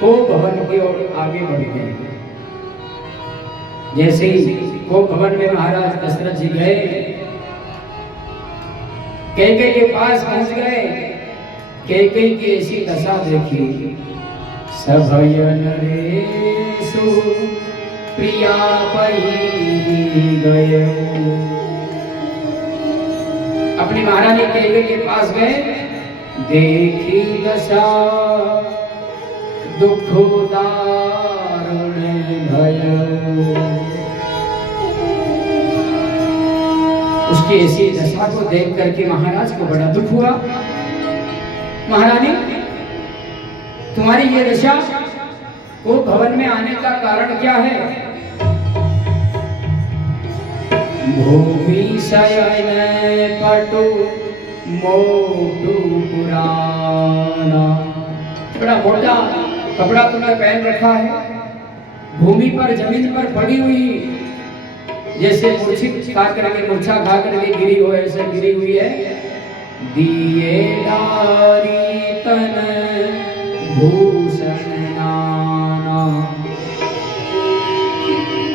को भवन की ओर आगे बढ़ गए। जैसे ही को भवन में महाराज दशरथ जी गए, कैकेयी के पास पहुंच गए। कैकेयी की ऐसी दशा देखी, सभय नरेशु प्रिया पई गए। अपनी महारानी कैकेयी के पास गए, देखी दशा दुख दारुण भयो। उसकी ऐसी दशा को देख करके महाराज को बड़ा दुख हुआ। महारानी, तुम्हारी ये दशा को भवन में आने का कारण क्या है? भूमि शयन पटु मोटू पुराना। बड़ा मोटा कपड़ा तुमने पहन रखा है, भूमि पर जमीन पर पड़ी हुई, जैसे मूर्छा खा करके गिरी हो, ऐसे गिरी हुई है। दिए डारी तन भूषण नाना।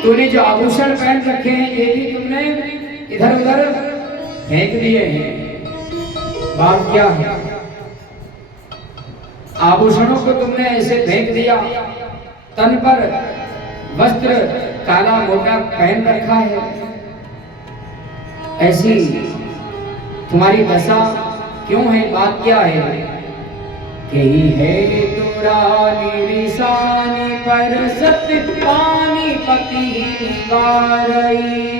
तूने जो आभूषण पहन रखे हैं ये भी तुमने इधर उधर फेंक दिए हैं। बात क्या है? आभूषणों को तुमने ऐसे फेंक दिया, तन पर वस्त्र काला मोटा पहन रखा है। ऐसी तुम्हारी दशा क्यों है? बात क्या है? कही है तुरानी रिसानी पर सत्य पानी पति निवारई।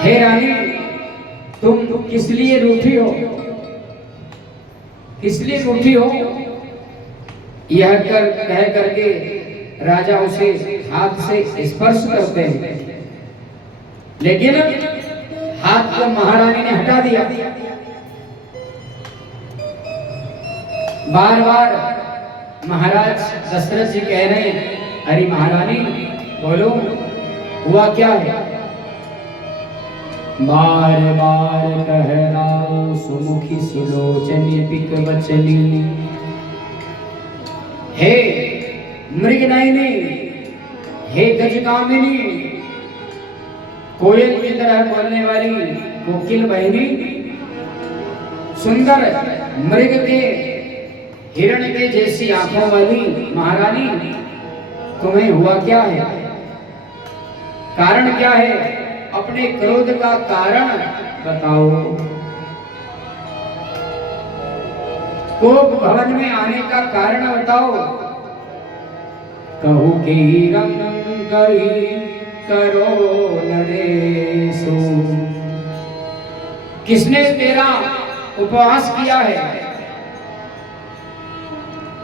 हे रानी, तुम किस लिए रूठी हो? किस लिए रूठी हो? यह कह करके राजा उसे हाथ से स्पर्श करते हैं, लेकिन हाथ को महारानी ने हटा दिया। बार बार महाराज दशरथ जी कह रहे हैं, अरे महारानी बोलो, हुआ क्या है? बार बार कह राओ सुमुखी सुलोचनी पिक वचनी। हे मृगनयनी, हे गजकामिनी, कोयल की तरह बोलने वाली कोकिल बहनी, सुंदर मृग के हिरण के जैसी आंखों वाली महारानी, तुम्हें हुआ क्या है? कारण क्या है? अपने क्रोध का कारण बताओ। कोप भवन में आने का कारण बताओ। कहू के रंग गई करो नरेशो। किसने तेरा उपवास किया है?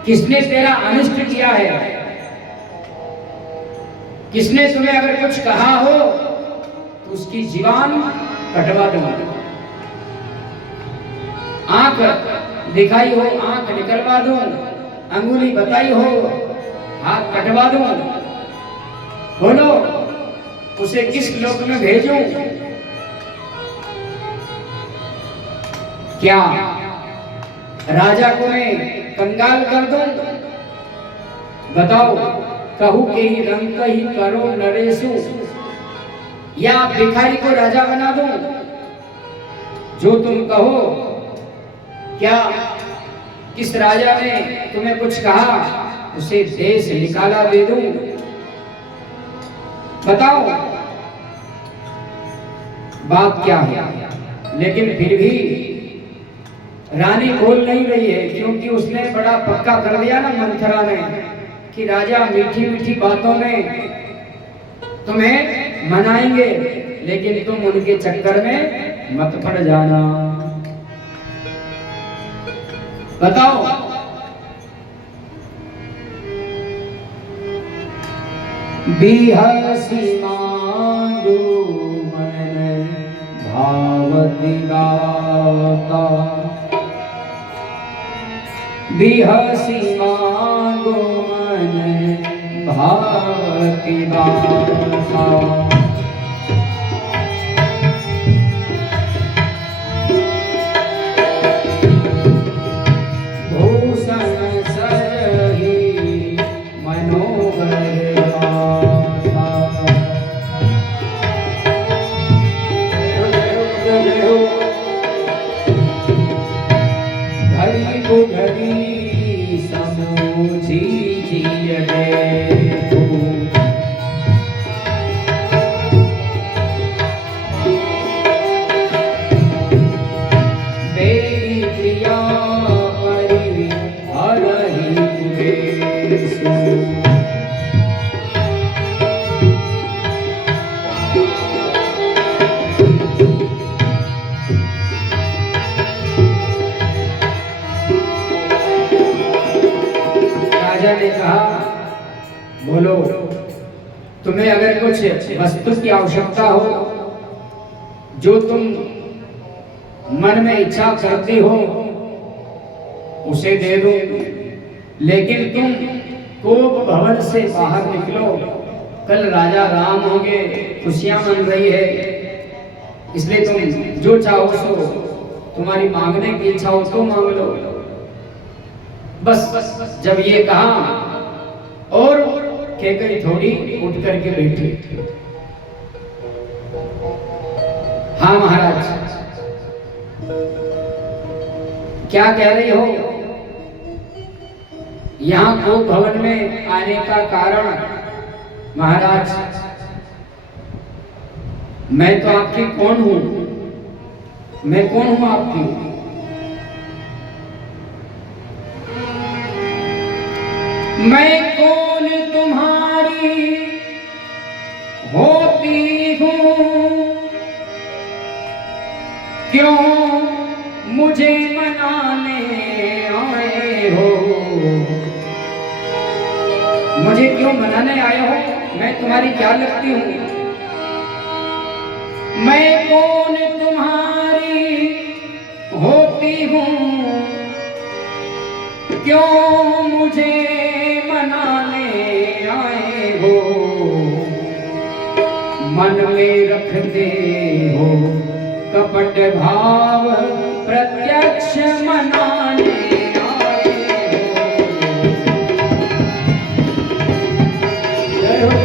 किसने तेरा अनिष्ट किया है? किसने तुम्हें अगर कुछ कहा हो तो उसकी जीवान कटवा दूंगा। आंख दिखाई हो, आंख निकलवा दूं, अंगुली बताई हो, हाथ कटवा दूं। बोलो, उसे किस लोक में भेजूं? क्या राजा को मैं कंगाल कर दूं? बताओ। कहू के ही रंग ही करो नरेशु, या भिखारी को राजा बना दूं? जो तुम कहो। क्या किस राजा ने तुम्हें कुछ कहा उसे देश निकाला दे दूं? बताओ। बात क्या है, लेकिन फिर भी रानी बोल नहीं रही है, क्योंकि उसने बड़ा पक्का कर दिया ना मंथरा ने कि राजा मीठी मीठी बातों में तुम्हें मनाएंगे, लेकिन तुम उनके चक्कर में मत पड़ जाना। बताओ, बिहसी मांगू मन भावती गाता, बिहसी मांगू मन भावती गाता। ने कहा, बोलो, तुम्हें अगर कुछ वस्तु की आवश्यकता हो, जो तुम मन में इच्छा करती हो, उसे दे दो, लेकिन तुम कोप भवन से बाहर निकलो। कल राजा राम होंगे, खुशियां मन रही है, इसलिए तुम जो चाहो सो, तुम्हारी मांगने की इच्छा हो तो मांग लो। बस जब ये कहा और कैकई थोड़ी उठ करके बैठी। हाँ महाराज, क्या कह रही हो? यहाँ को भवन में आने का कारण? महाराज, मैं तो आपकी कौन हूं? मैं कौन हूं आपकी? मैं कौन तुम्हारी होती हूँ, क्यों मुझे मनाने आए हो? मुझे क्यों मनाने आए हो? मैं तुम्हारी क्या लगती हूँ? मैं कौन तुम्हारी होती हूँ, क्यों मुझे मनाने आए हो? मन में रखते हो कपट भाव, प्रत्यक्ष मनाने आए हो।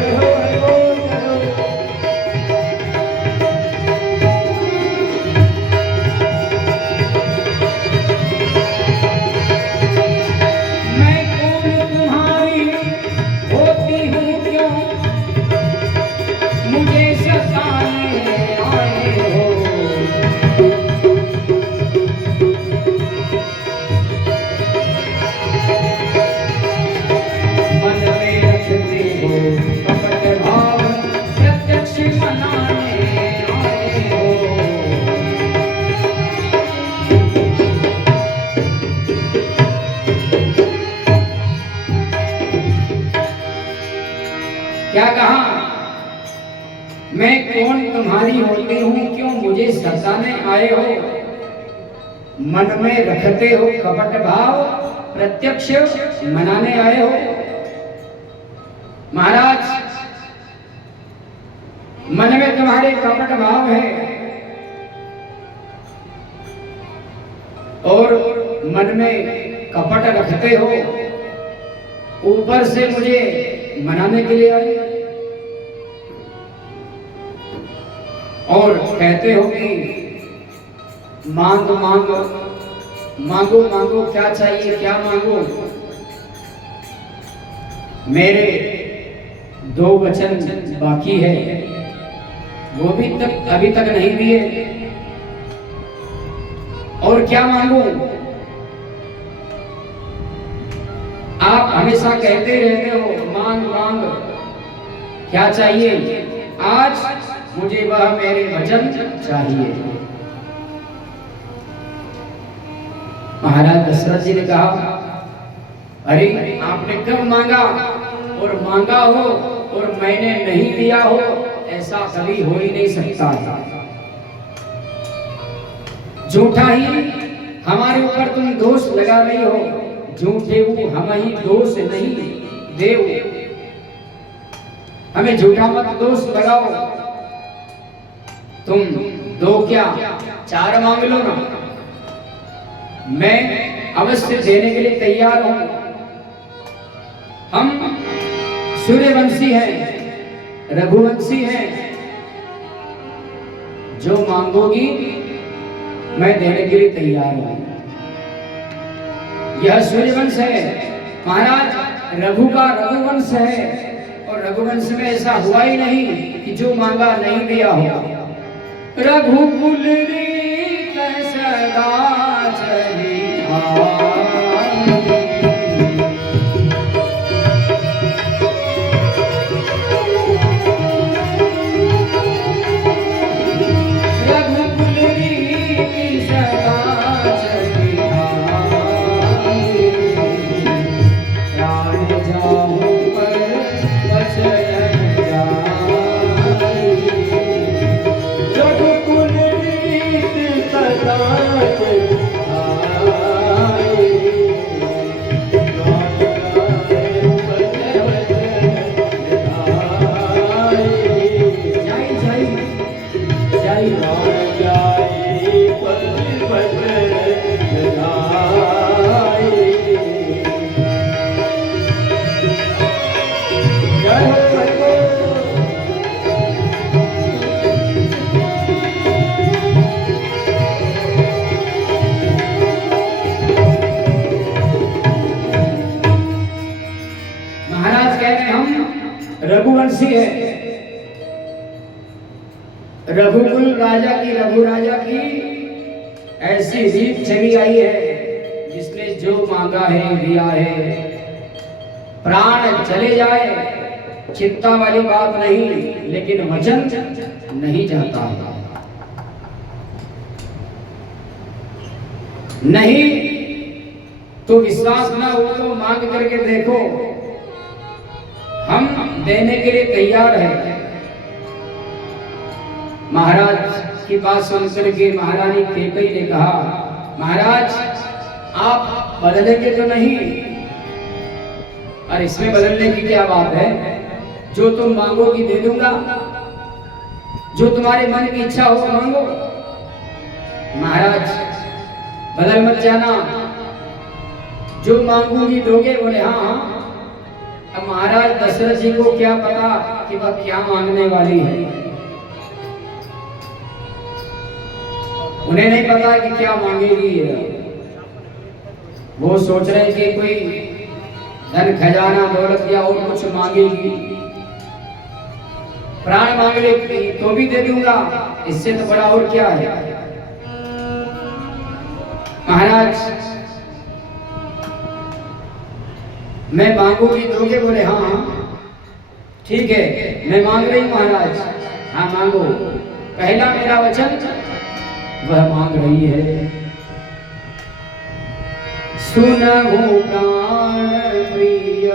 क्या कहा? मैं कौन तुम्हारी होती हूँ, क्यों मुझे सताने आए हो? मन में रखते हो कपट भाव, प्रत्यक्ष मनाने आए हो। महाराज, मन में तुम्हारे कपट भाव है और मन में कपट रखते हो, ऊपर से मुझे मनाने के लिए आए और कहते हो कि मांग मांग मांगो मांगो, क्या चाहिए, क्या मांगो? मेरे दो वचन बाकी है, वो भी तक अभी तक नहीं दिए, और क्या मांगू? आप हमेशा कहते रहते हो मांग मांग, क्या चाहिए? आज मुझे वह मेरे वचन चाहिए। महाराज दशरथ जी ने कहा, अरे आपने कब मांगा? और मांगा हो और मैंने नहीं दिया हो, ऐसा कभी हो ही नहीं सकता। झूठा ही हमारे ऊपर तुम दोष लगा रही हो, झूठे हो हम ही दोष नहीं देव, हमें झूठा मत दोष लगाओ। तुम दो क्या 4 मांग लो ना, मैं अवश्य देने के लिए तैयार हूं। हम सूर्यवंशी हैं, रघुवंशी हैं, जो मांगोगी मैं देने के लिए तैयार हूं। यह सूर्यवंश है महाराज, रघु का रघुवंश है, और रघुवंश में ऐसा हुआ ही नहीं कि जो मांगा नहीं दिया हो। रघुकुल रीत सदा चली रघुवंशी है। रघुकुल राजा की, रघु राजा की ऐसी रीत चली आई है, जिसने जो मांगा है दिया है। प्राण चले जाए चिंता वाली बात नहीं, लेकिन वचन नहीं जाता। नहीं तो विश्वास ना हो तो मांग करके देखो, हम देने के लिए तैयार हैं। महाराज की बात सुनकर के महारानी कैकेयी ने कहा, महाराज आप बदलेंगे तो नहीं? और इसमें बदलने की क्या बात है? जो तुम मांगोगी दे दूंगा, जो तुम्हारे मन की इच्छा हो मांगो। महाराज बदल मत जाना, जो मांगूंगी दोगे? बोले हाँ हाँ। अब महाराज दशरथ जी को क्या पता कि वह क्या मांगने वाली है, उन्हें नहीं पता कि क्या मांगेगी। वो सोच रहे कि कोई धन खजाना दौलत या और कुछ मांगेगी। प्राण मांग लेगी तो भी दे दूंगा, इससे तो बड़ा और क्या है। महाराज मैं मांगूंगी दोगे? बोले हाँ हाँ ठीक है, मैं मांग रही हूँ महाराज। हाँ मांगो। पहला मेरा वचन वह मांग रही है। सुनहु प्राण प्रिय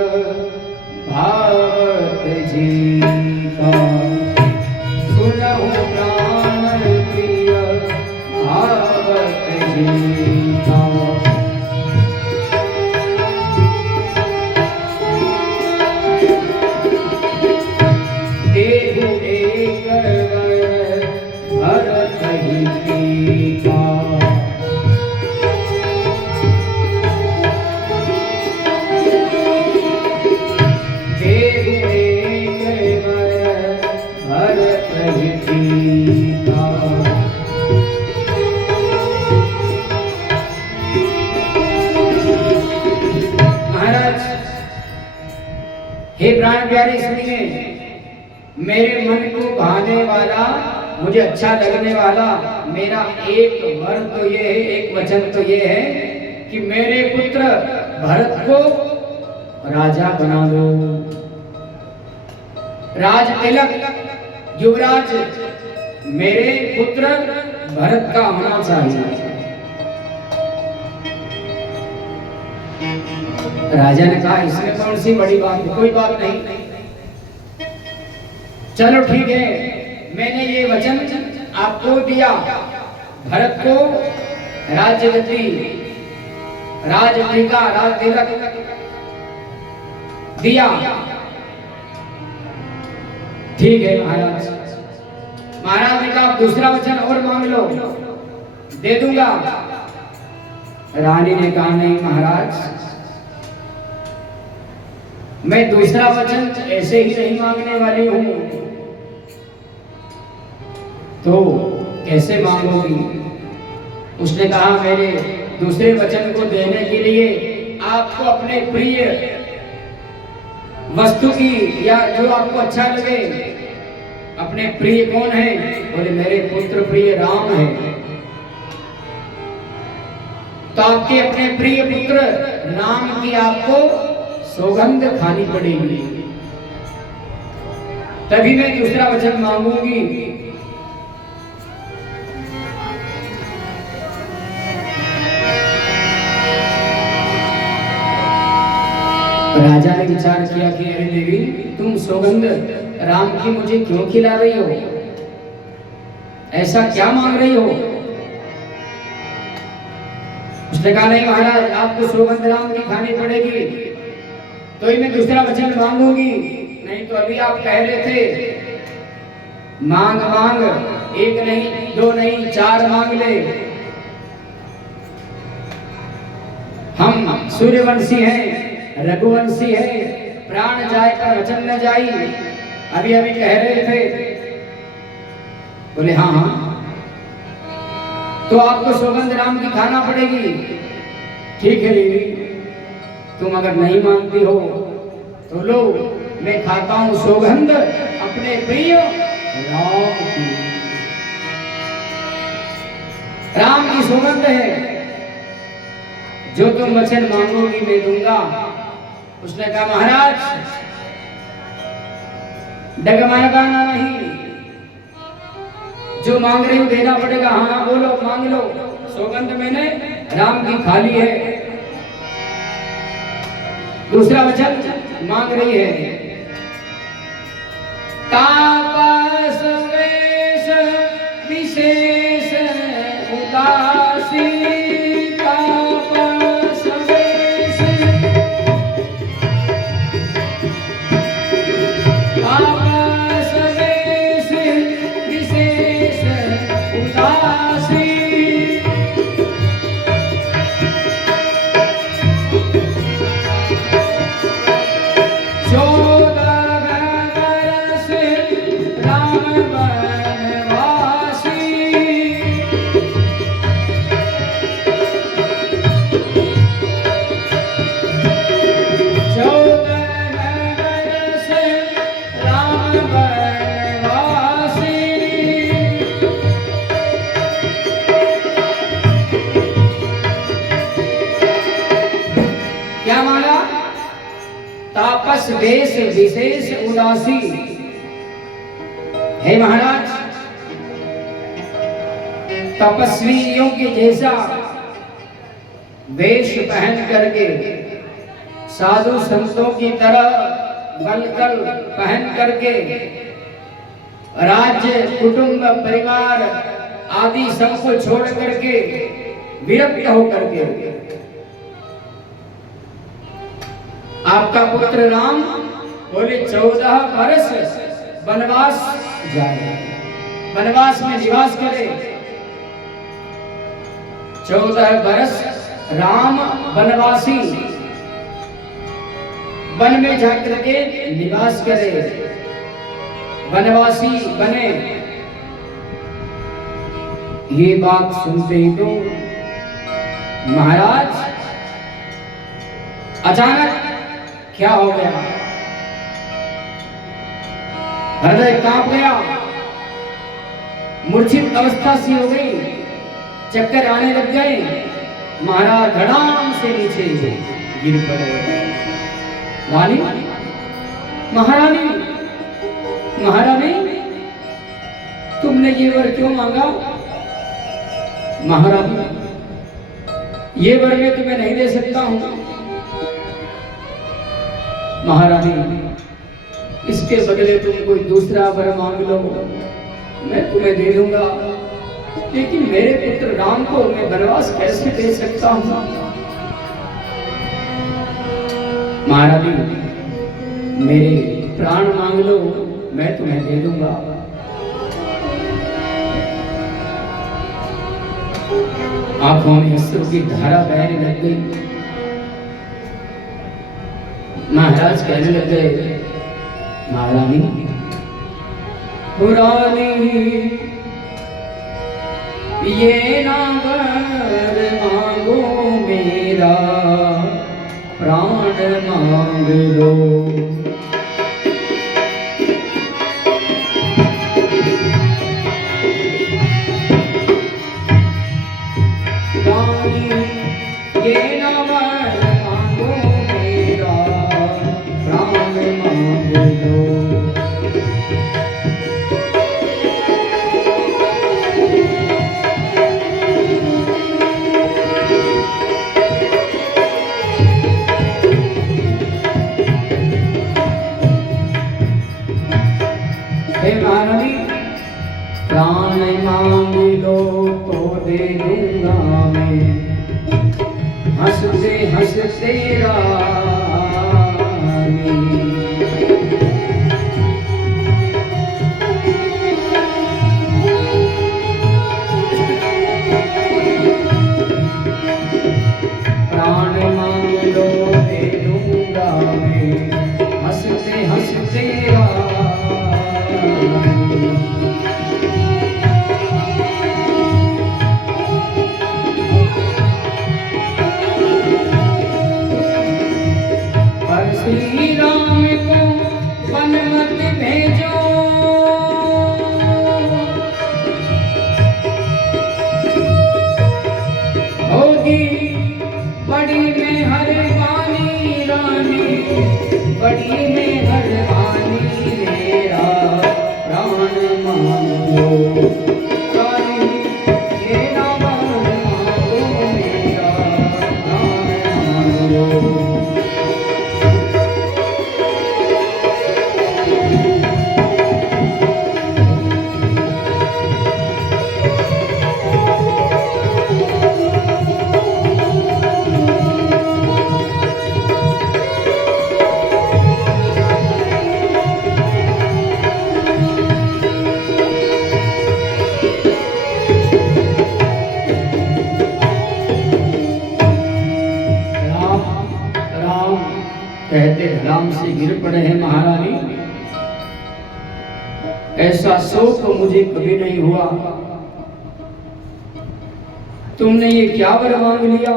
भावत जी का, सुनहु प्राण प्रिय भावत जी का। हे प्राण प्यारे सुनिए, मेरे मन को भाने वाला मुझे अच्छा लगने वाला मेरा एक वर तो ये है, एक वचन तो ये है कि मेरे पुत्र भरत को राजा बना दो। राज तिलक युवराज मेरे पुत्र भरत का होना चाहिए। राजा ने कहा इसमें कौन सी बड़ी बात, कोई बात नहीं, चलो ठीक है, मैंने ये वचन आपको दिया, भरत को राज्यगद्दी, राजटिका, राज तिलक दिया। ठीक है महाराज। महाराज ने कहा दूसरा वचन और मांग लो, दे दूंगा। रानी ने कहा नहीं महाराज, मैं दूसरा वचन ऐसे ही नहीं मांगने वाली हूं। तो कैसे मांगोगी? उसने कहा मेरे दूसरे वचन को देने के लिए आपको अपने प्रिय वस्तु की, या जो आपको अच्छा लगे, अपने प्रिय कौन है? बोले मेरे पुत्र प्रिय राम है। तो आपके अपने प्रिय पुत्र राम की आपको सौगंध खानी पड़ेगी, तभी मैं दूसरा वचन मांगूंगी। राजा ने विचार किया कि अरे देवी, तुम सौगंध राम की मुझे क्यों खिला रही हो? ऐसा क्या मांग रही हो? उसने कहा नहीं महाराज, आपको सौगंध राम की खानी पड़ेगी तो ही मैं दूसरा वचन मांगूंगी, नहीं तो अभी आप कह रहे थे मांग मांग, एक नहीं, दो नहीं, 4 मांग ले। हम सूर्यवंशी हैं, रघुवंशी है, प्राण जाए पर वचन न जाई, अभी अभी कह रहे थे। बोले हाँ हाँ, तो आपको सौगंध राम की खाना पड़ेगी। ठीक है देवी, तुम अगर नहीं मानती हो तो लो, मैं खाता हूं सौगंध अपने प्रिय राम की। राम की सौगंध है, जो तुम वचन मांगोगी मैं दूंगा। उसने कहा महाराज डगमगाना नहीं, जो मांग रही हूं देना पड़ेगा। हाँ बोलो, मांग लो, सौगंध मैंने राम की खाली है। दूसरा वचन मांग रही है, तापस वेश विशेष उदासी, तापस वेश, तापस वेश विशेष उदासी, तापस वेश विशेष उदासी। हे महाराज, तपस्वियों के जैसा वेश पहन करके, साधु संतों की तरह वलकल पहन करके, राज्य कुटुंब परिवार आदि सबको छोड़ करके, विरक्त होकर के आपका पुत्र राम बोले 14 वर्ष वनवास जाए, वनवास में निवास करे। 14 वर्ष राम वनवासी वन में जाकर के निवास करे, वनवासी बने। ये बात सुनते ही तो महाराज अचानक क्या हो गया, हृदय कांप गया। मूर्छित अवस्था सी हो गई, चक्कर आने लग गए, महाराज धड़ाम से नीचे गिर पड़े। रानी, महारानी, महारानी, तुमने ये वर क्यों मांगा? महारानी, ये वर मैं तुम्हें नहीं दे सकता हूं। महारानी, इसके बदले तुम कोई दूसरा वर मांग लो, मैं तुम्हें दे दूंगा, लेकिन मेरे पुत्र राम को मैं वनवास कैसे दे सकता हूं? महारानी, मेरे प्राण मांग लो, मैं तुम्हें दे दूंगा। आंखों में अश्रु की धारा बहने लग गई। महाराज कहने लग गए, महारानी, रानी, ये ना वर मांगो मेरा, प्राण मांग लो। रानी, ये ना वर मांगो मेरा, प्राण मांग लो। महारानी, प्राण मांग लो तो दे दूंगा मैं, हंसते हंसते रानी। प्राण मांग लो दे दूंगा मैं, हंसते हंसते श्री राम को वन मत भेजो, होगी बड़ी मेहरबानी रानी, बड़ी मेहरबानी, मेरा प्राण मांग लो। रानी, ये ना वर मांगो मेरा, प्राण मांग लो। कहते धड़ाम से गिर पड़े हैं। महारानी, ऐसा शोक मुझे कभी नहीं हुआ। तुमने ये क्या वर मांग लिया?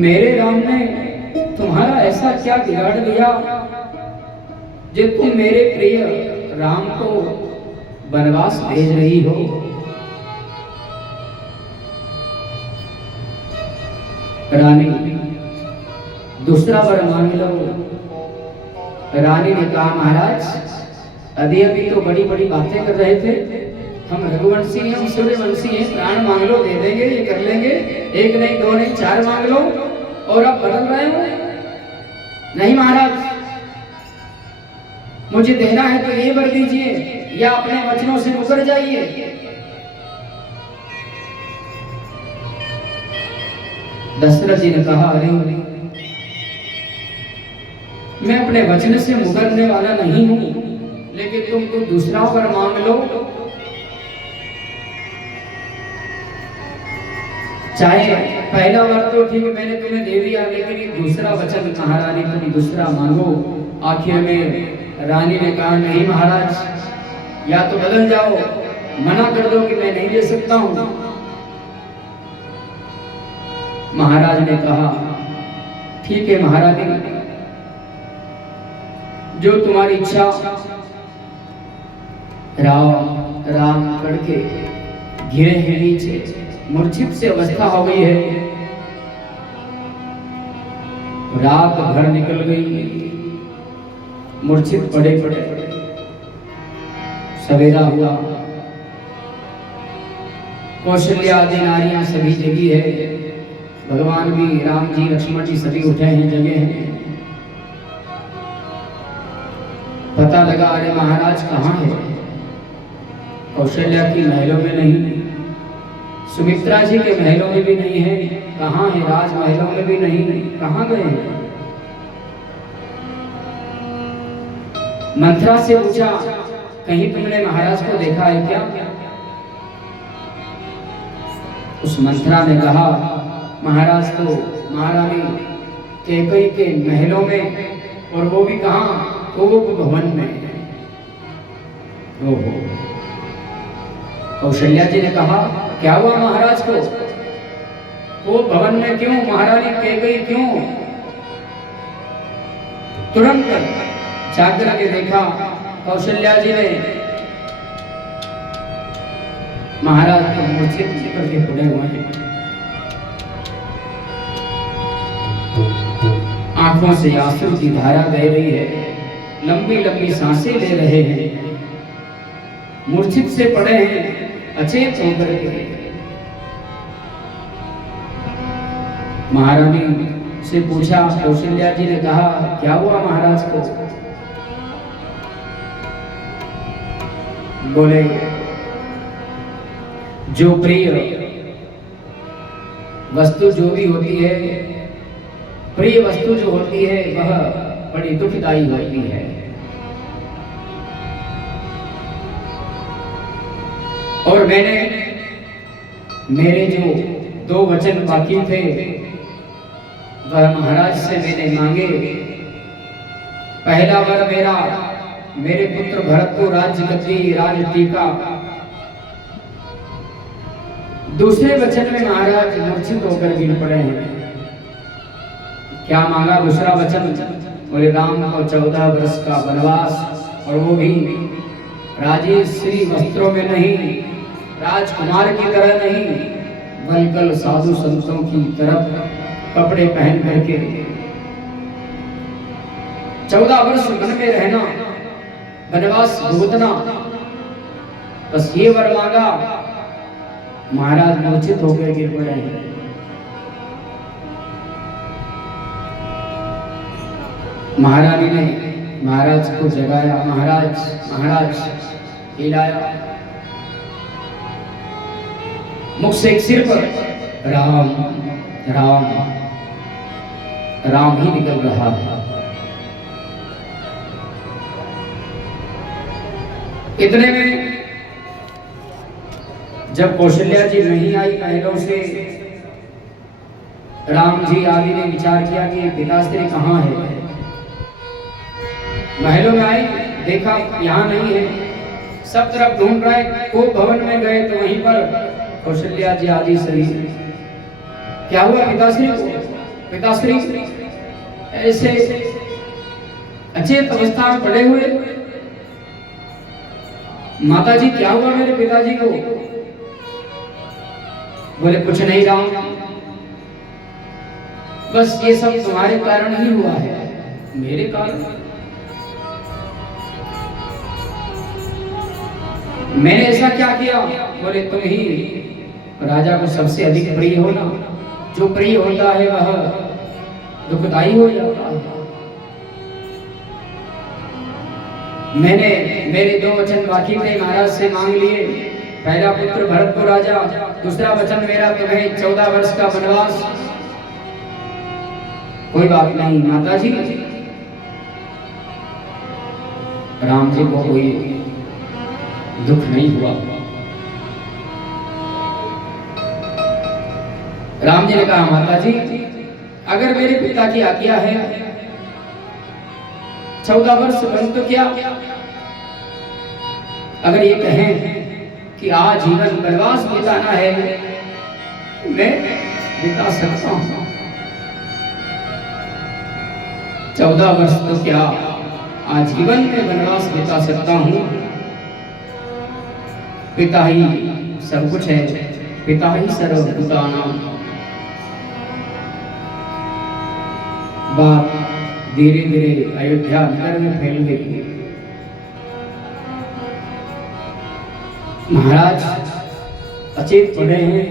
मेरे राम ने तुम्हारा ऐसा क्या बिगाड़ दिया जो तुम मेरे प्रिय राम को वनवास भेज रही हो? रानी, दूसरा वर मांग लो। रानी ने कहा, महाराज, अभी तो बड़ी बड़ी बातें कर रहे थे, हम रघुवंशी हैं, हम सूर्यवंशी हैं, प्राण मांग लो, दे देंगे, ये कर लेंगे, एक नहीं, दो नहीं, चार मांग लो, और आप बदल रहे हो? नहीं महाराज, मुझे देना है तो ये वर दीजिए, या अपने वचनों से मुकर जाइए। दशरथ जी ने कहा, अरे मैं अपने वचन से मुकरने वाला नहीं हूं, लेकिन तुम तो दूसरा वर मांग लो। चाहे पहला वर तो ठीक है, मैंने तुम्हें दे दिया, लेकिन ये दूसरा वचन महारानी तुम दूसरा मांगो। आखिर में रानी ने कहा, नहीं महाराज, या तो बदल जाओ, मना कर दो कि मैं नहीं दे सकता हूं। महाराज ने कहा, ठीक है महारानी, जो तुम्हारी इच्छा राम राम करके गिरे हैं नीचे, मूर्छित से अवस्था हो गई है। रात भर निकल गई, मूर्छित पड़े पड़े। सवेरा हुआ, कौशल्या आदि नारियां सभी जगी है, भगवान भी, राम जी, लक्ष्मण जी सभी उठे हैं, जगे हैं। पता लगा, अरे महाराज कहाँ है? कौशल्या की महलों में नहीं, सुमित्रा जी के महलों में भी नहीं है। कहाँ है? राज महलों में भी नहीं, कहाँ गए हैं? मंथरा से पूछा, कहीं तुमने महाराज को देखा है क्या? उस मंथरा ने कहा, महाराज तो महारानी कैकेयी के महलों में, और वो भी कहाँ? गोप भवन में। ओहो। कौशल्या जी ने कहा, क्या हुआ महाराज को? वो भवन में क्यों? महारानी कैकेयी क्यों? तुरंत जाकर के देखा, कौशल्या जी ने महाराज को मूर्छित करके पड़े हुए हैं, आंखों से आंसू की धारा बह रही है, लंबी लंबी सांसें ले रहे हैं, मूर्छित से पड़े हैं, अचेत होकर के। महारानी से पूछा, कौशल्या जी ने कहा, क्या हुआ महाराज को? बोले, जो प्रिय वस्तु जो भी होती है, प्रिय वस्तु जो होती है, वह बड़ी दुखदायी होती है। और मेरे जो 2 वचन बाकी थे, वह महाराज से मैंने मांगे। पहला वर मेरा, मेरे पुत्र भरत को राज्य गद्दी, राज टीका। दूसरे वचन में महाराज मूर्छित होकर गिर पड़े हैं। क्या मांगा दूसरा वचन? बोले, राम को 14 वर्ष का वनवास, और वो भी राजेश्री वस्त्रों में नहीं, राजकुमार की तरह नहीं, बल्कि साधु संतों की तरफ कपड़े पहन करके 14 वर्ष वन में रहना, वनवास भुगतना, बस ये वर मांगा। महाराज मूर्छित होकर गिर पड़े हैं। महारानी ने महाराज को जगाया, महाराज हिलाया, मुख से एक सिर पर राम राम राम ही निकल रहा है। इतने में जब कौशल्या जी नहीं आई महलों से, राम जी आदि ने विचार किया कि पिताश्री कहाँ है। महलों में आई, देखा यहाँ नहीं है, सब तरफ ढूंढ रहे, को भवन में गए तो वहीं पर कौशल्या जी आदि सही। क्या हुआ पिताश्री को? पिताश्री ऐसे अचेत अवस्था में पड़े हुए। माता जी, क्या हुआ मेरे पिताजी को? बोले, कुछ नहीं राम, बस ये सब तुम्हारे कारण ही हुआ है। मेरे कारण? मैंने ऐसा क्या किया? बोले, तुम ही राजा को सबसे अधिक प्रिय हो ना, जो प्रिय होता है वह दुखदाई हो जाता है। मैंने मेरे 2 वचन बाकी थे, महाराज से मांग लिए। पहला पुत्र भरत को राजा, दूसरा वचन मेरा तुम्हें 14 वर्ष का वनवास। कोई बात नहीं माता जी, राम जी को कोई दुख नहीं हुआ। राम जी ने कहा, माता जी, अगर मेरे पिता की आज्ञा है, 14 वर्ष बन तो क्या, अगर ये कहें कि आजीवन वनवास बिताना है, मैं बिता सकता हूं। 14 वर्ष तो क्या, आजीवन में वनवास बिता सकता हूं। पिता ही सब कुछ है, पिता ही सर्वभूतानां। बात धीरे धीरे अयोध्या नगर में फैल गई। महाराज अचेत पड़े हैं,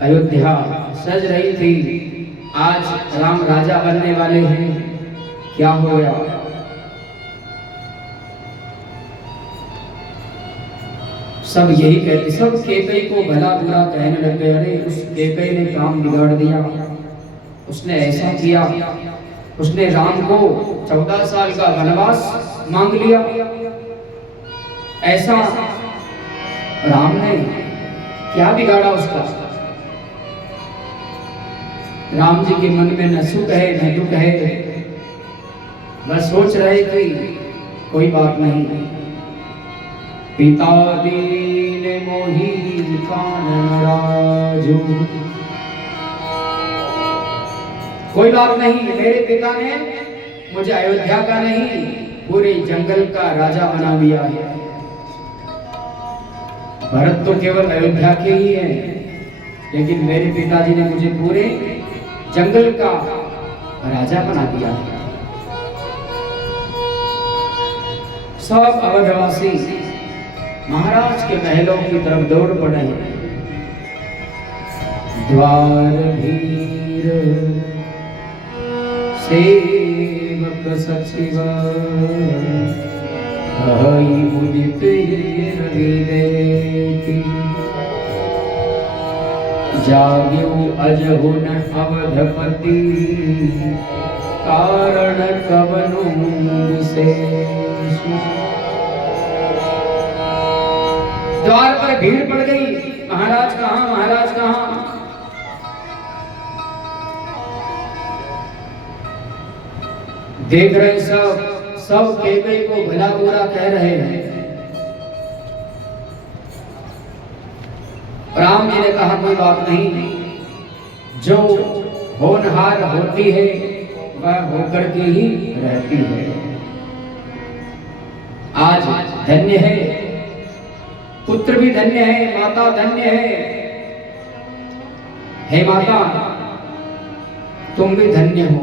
अयोध्या सज रही थी, आज राम राजा बनने वाले हैं, क्या हो गया? सब यही कहते, सब कैकई को भला बुरा कहने लग गए। अरे उस कैकई ने काम बिगाड़ दिया, उसने ऐसा किया, उसने राम को 14 साल का वनवास मांग लिया। ऐसा राम ने क्या बिगाड़ा उसका? राम जी के मन में न सुख है न दुख है, बस सोच रहे कि कोई बात नहीं। पिता दीन मोहि कानन राजू, कोई बात नहीं, मेरे पिता ने मुझे अयोध्या का नहीं पूरे जंगल का राजा बना दिया है। भरत तो केवल अयोध्या के ही हैं, लेकिन मेरे पिताजी ने मुझे पूरे जंगल का राजा बना दिया है। सब अवधवासी महाराज के महलों की तरफ दौड़ पड़े हैं। द्वार भीर सेवक सचिव मुदित हृदय, जाग्यो अजहुन अवधपति कारण कवनु विशेष। द्वार पर भीड़ पड़ गई, महाराज कहाँ, महाराज कहाँ? देख रहे सब कैकई को भला बुरा कह रहे हैं। राम जी ने कहा कोई बात नहीं, जो होनहार होती है वह होकर के ही रहती है। आज धन्य है, पुत्र भी धन्य है, माता धन्य है। हे माता तुम भी धन्य हो।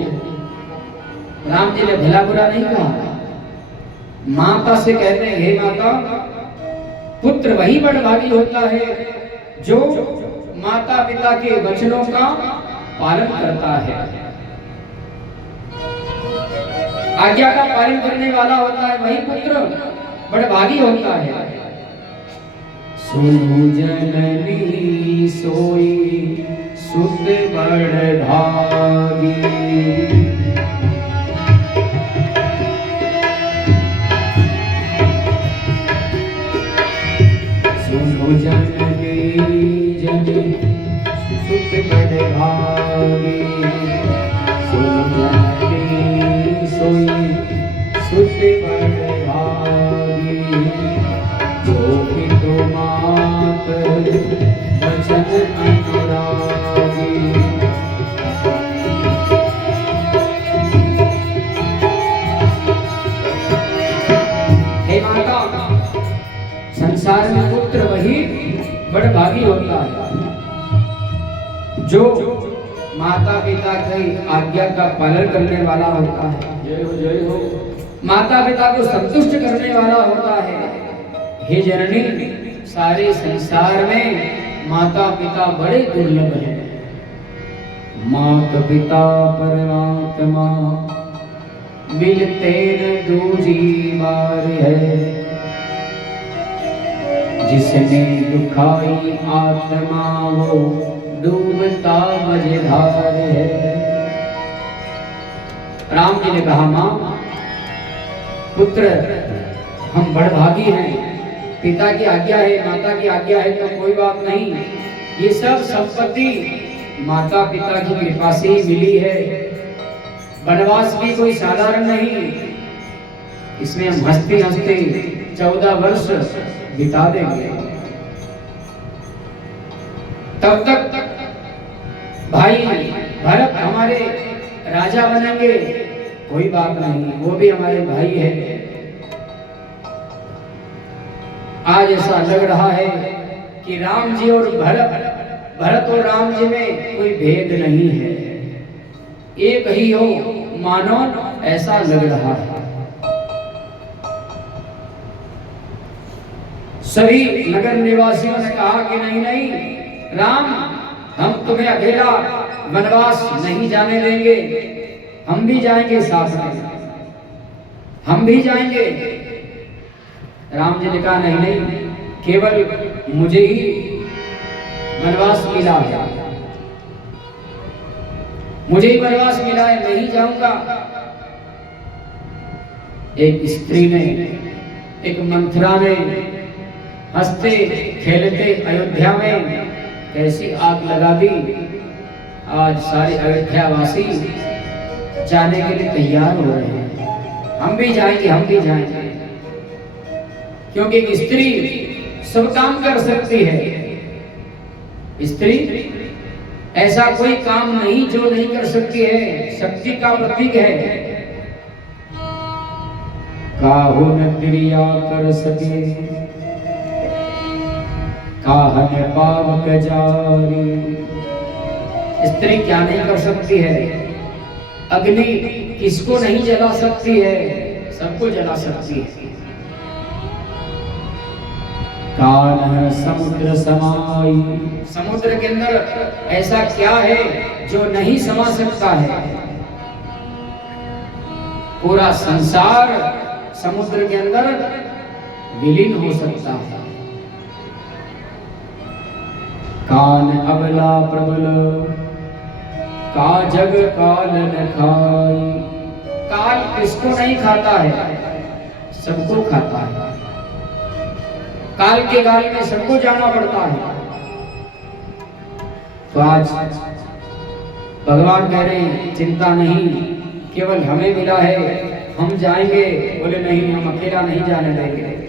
राम जी ने भला बुरा नहीं कहा, माता से कहते हैं हे माता, पुत्र वही बड़भागी होता है जो माता पिता के वचनों का पालन करता है, आज्ञा का पालन करने वाला होता है, वही पुत्र बड़भागी होता है। सुनु जननी सोई सुत बड़भागी, सुनु जननी जनी सुत बड़भागी, सुनु जननी सोई सुत बड़भागी, जो पितु मात वचन अनुरागी। हे माता, संसार में पुत्र वही बड़भागी होता है जो माता पिता की आज्ञा का पालन करने वाला होता है। जय हो जय हो। माता पिता को संतुष्ट करने वाला होता है। हे जननी, सारे संसार में माता पिता बड़े दुर्लभ हैं। माता पिता परमात्मा मिलते न दूजी बार है, जिसने दुखाई आत्मा वो डूबता मझधार है। राम जी ने कहा मां, पुत्र हम बड़भागी हैं, पिता की आज्ञा है, माता की आज्ञा है तो कोई बात नहीं। ये सब संपत्ति माता पिता की कृपा से ही मिली है। वनवास भी कोई साधारण नहीं, इसमें हम हंसते हंसते 14 वर्ष बिता देंगे। तब तक भाई भरत हमारे राजा बनेंगे, कोई बात नहीं, वो भी हमारे भाई है। आज ऐसा लग रहा है कि राम जी और भरत और राम जी में कोई भेद नहीं है, एक ही हो मानो, ऐसा लग रहा है। सभी नगर निवासियों ने कहा कि नहीं नहीं राम, हम तुम्हें अकेला वनवास नहीं जाने देंगे, हम भी जाएंगे साथ में, हम भी जाएंगे। राम जी ने कहा नहीं नहीं, केवल मुझे ही वनवास मिला है, मुझे ही वनवास मिला है, मैं ही जाऊंगा। एक स्त्री ने, एक मंथरा ने हंसते खेलते अयोध्या में कैसी आग लगा दी। आज सारे अयोध्यावासी जाने के लिए तैयार हो रहे हैं, हम भी जाएंगे, हम भी जाएंगे, क्योंकि एक स्त्री सब काम कर सकती है। स्त्री ऐसा कोई काम नहीं जो नहीं कर सकती है, शक्ति का प्रतीक है। काहु न क्रिया कर सके, काहन पावक जारी। स्त्री क्या नहीं कर सकती है? अग्नि किसको नहीं जला सकती है? सबको जला सकती है। काल समुद्र समाई, समुद्र के अंदर ऐसा क्या है जो नहीं समा सकता है? पूरा संसार समुद्र के अंदर विलीन हो सकता है। कान अबला प्रबल, का जग काल न खाई। काल किसको नहीं खाता है? सबको खाता है। काल के गाल में सबको जाना पड़ता है। तो आज भगवान कह रहे हैं चिंता नहीं, केवल हमें मिला है, हम जाएंगे। बोले नहीं, हम अकेला नहीं जाने देंगे।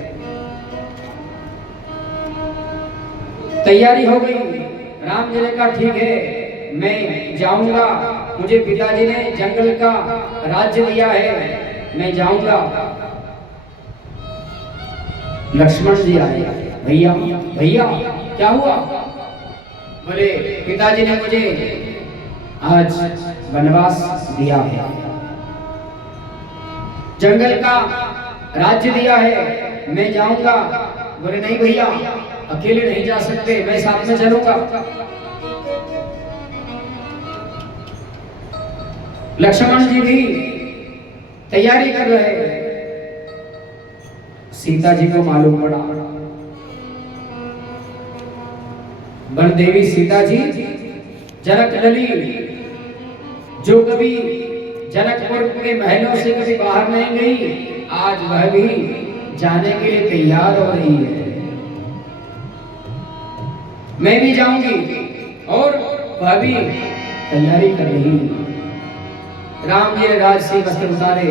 तैयारी हो गई। राम जी ने कहा ठीक है, मैं जाऊंगा, मुझे पिताजी ने जंगल का राज्य दिया है, मैं जाऊंगा। लक्ष्मण जी आए, भैया भैया क्या हुआ? बोले पिताजी ने मुझे आज वनवास दिया है, जंगल का राज्य दिया है, मैं जाऊंगा। बोले नहीं भैया, अकेले नहीं जा सकते, मैं साथ में चलूंगा। लक्ष्मण जी भी तैयारी कर रहे हैं। सीता जी को मालूम पड़ा, वन देवी सीता जी जनक लली, जो कभी जनकपुर के महलों से कभी बाहर नहीं गई, आज वह भी जाने के लिए तैयार हो रही है। मैं भी जाऊंगी और वह भी तैयारी कर रही है। राम जी ने राजसी वस्त्र उतारे,